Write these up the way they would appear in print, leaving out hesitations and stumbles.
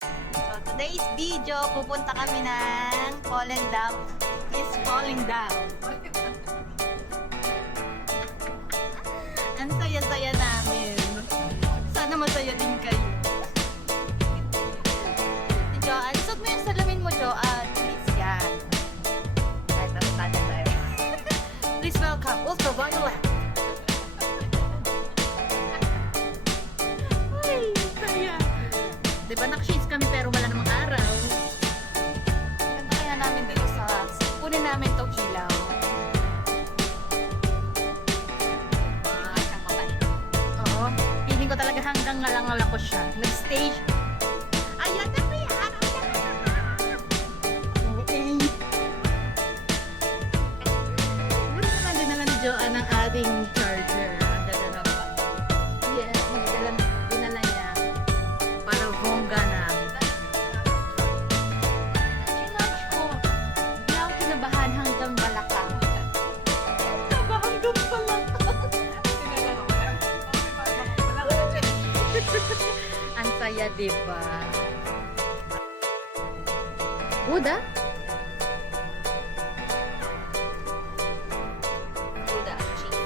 So today's video, pupunta kami ng Fallen Down. Is falling down. Ang saya-saya namin. Sana masaya din kayo. Joanne, suot mo yung salamin mo, Joanne. Please, yan. Kahit natatanda tayo. Please welcome, Ultraviolet. Ay, saya. Diba nakashades kami pero wala namang araw. Ganda kaya namin dito sa... Kunin namin itong ilaw. Siyang mabait. Oo. Feeling ko talaga hanggang ngalang-ngala ko siya. Nag-stage. Ayan na po yan! Okay. Buti naman dinala ni Joanne ang ating charger. Ang ganda na pa. Yes, dinala niya. Para bongga na. Chinarge ko. Hindi ako kinabahan hanggang Balakang. Kinabahan hanggang Balakang. Ang saya, diba? Buda? Buda, cheese.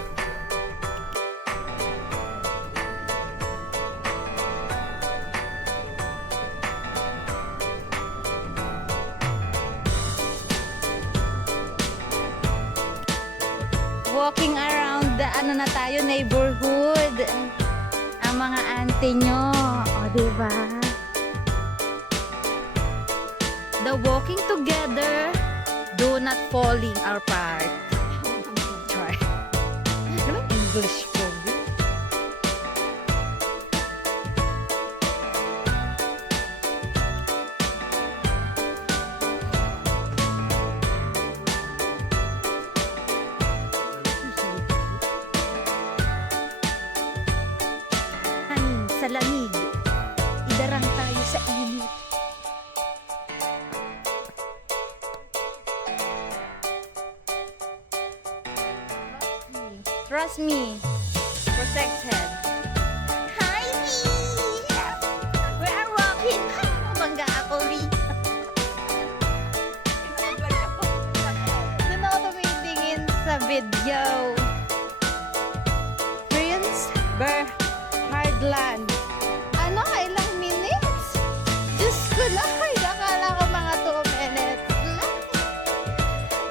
Walking around the ano na tayo, neighborhood. Ang mga auntie nyo. O, diba? The walking together, do not falling apart. Try. Ano ba English ko? Hangin sa lamig, idarang tayo sa init. Trust me, protected. Hi, V! We are walking. Bangga ako, V. Doon ako tumitingin sa video. Prince Hardland. Ano? Ilang minutes? Diyos ko lang. Nakala ko mga 2 minutes lang.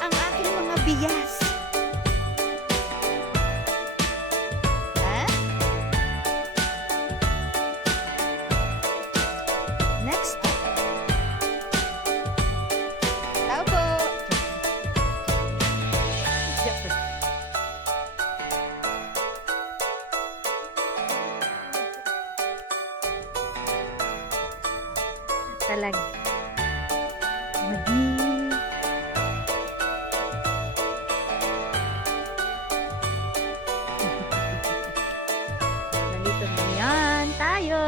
Ang aking mga biyas. Ha? Next. Tao po. Talaga. Madi. Nandito na yan tayo.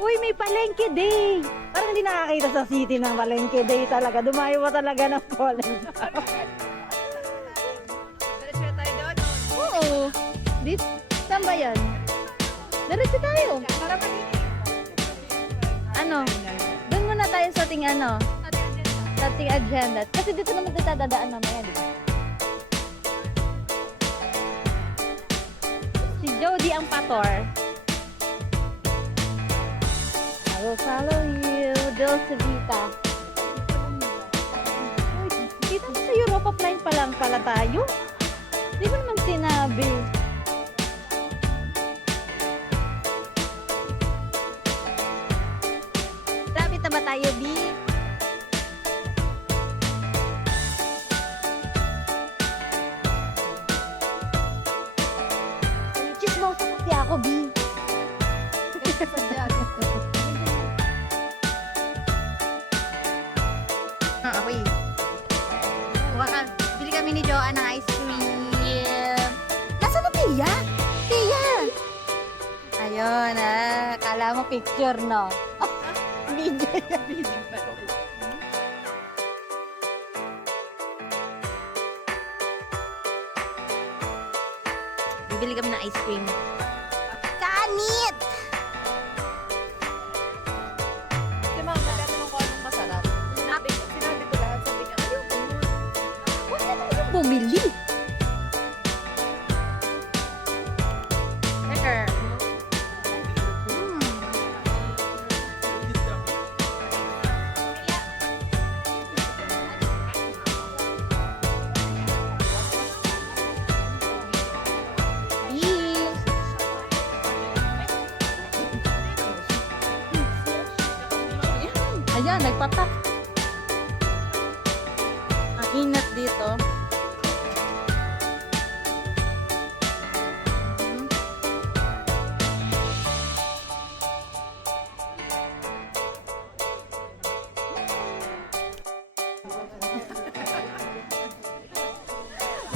Uy, may palengke day! Parang hindi nakakita sa city ng palengke day talaga. Dumayo pa talaga ng Fallen Down. Diretso na tayo doon. Oo. Saan ba yan? Diretso tayo. Ano? Doon muna tayo sa ating ano? Sa ating agenda. Kasi dito naman tayo dadaan mamaya, di ba? Si Jody ang pator. I will follow you, Dulce Vita. Uy, dito sa Europa Line pa lang pala tayo. Di mo naman sinabi. Lapit na ba tayo, B? Chismosa kasi ako, B. Okay. Bili kami ni Joanne ng ice cream. Nasaan na Tia? Tia! Ayun, kala mo picture, no? Video yan. Video pa. Bibili kami ng ice cream. Kanit! Ayan, nagpatak. Ang inat dito.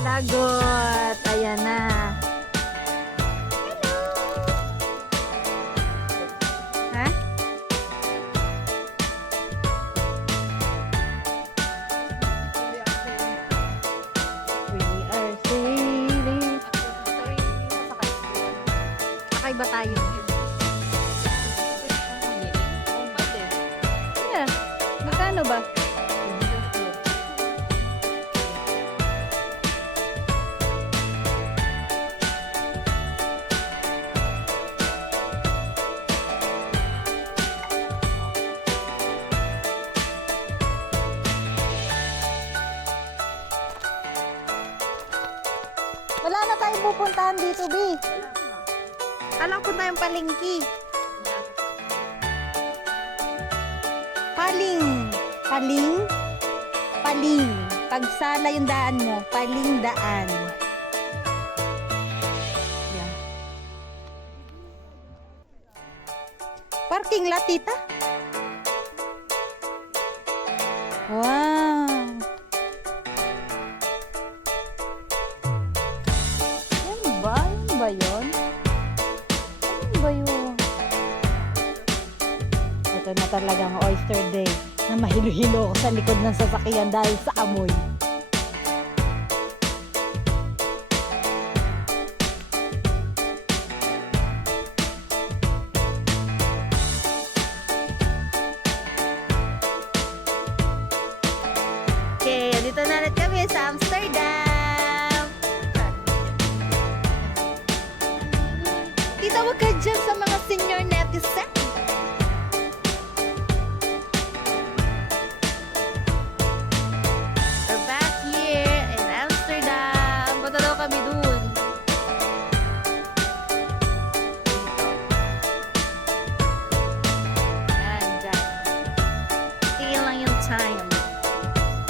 Lagot. Ayan na. Ha? We are sailing. Sakay ba tayo? Yeah. Magkano ba? Wala na tayong pupuntahan dito, B. Alam ko tayong palengke. Paling. Paling? Paling. Pagsala yung daan mo, paling daan. Yeah. Parking lot, tita? Wow. Yan ba? Yan ba yun? Yan ba yun? Ito na talagang oyster day na mahilo-hilo ko sa likod ng sasakyan dahil sa amoy. Okay, dito na ulit kami sa Amsterdam. Kita wag ka dyan sa mga senior netizen. We're back here in Amsterdam. Punta daw kami dun. Yan, dyan. Tingin lang yung time.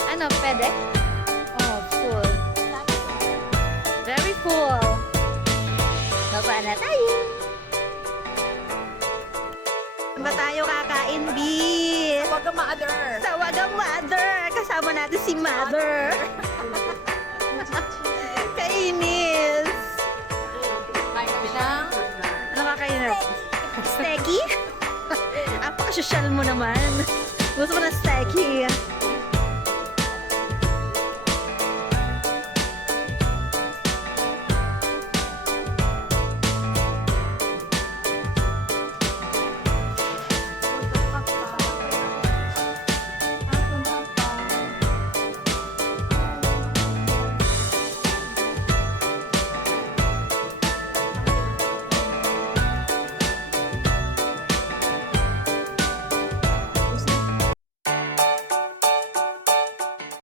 Ano, pwede? Oh, full. Very full. Baba na tayo. Saan ba tayo kakain, B? Wagang mother. Sa Wagang Mother. Kasama natin si Mother. Kainis. Kain kami ng Ano kakain na? Steaky? Apaka-social mo naman. Gusto mo na steaky.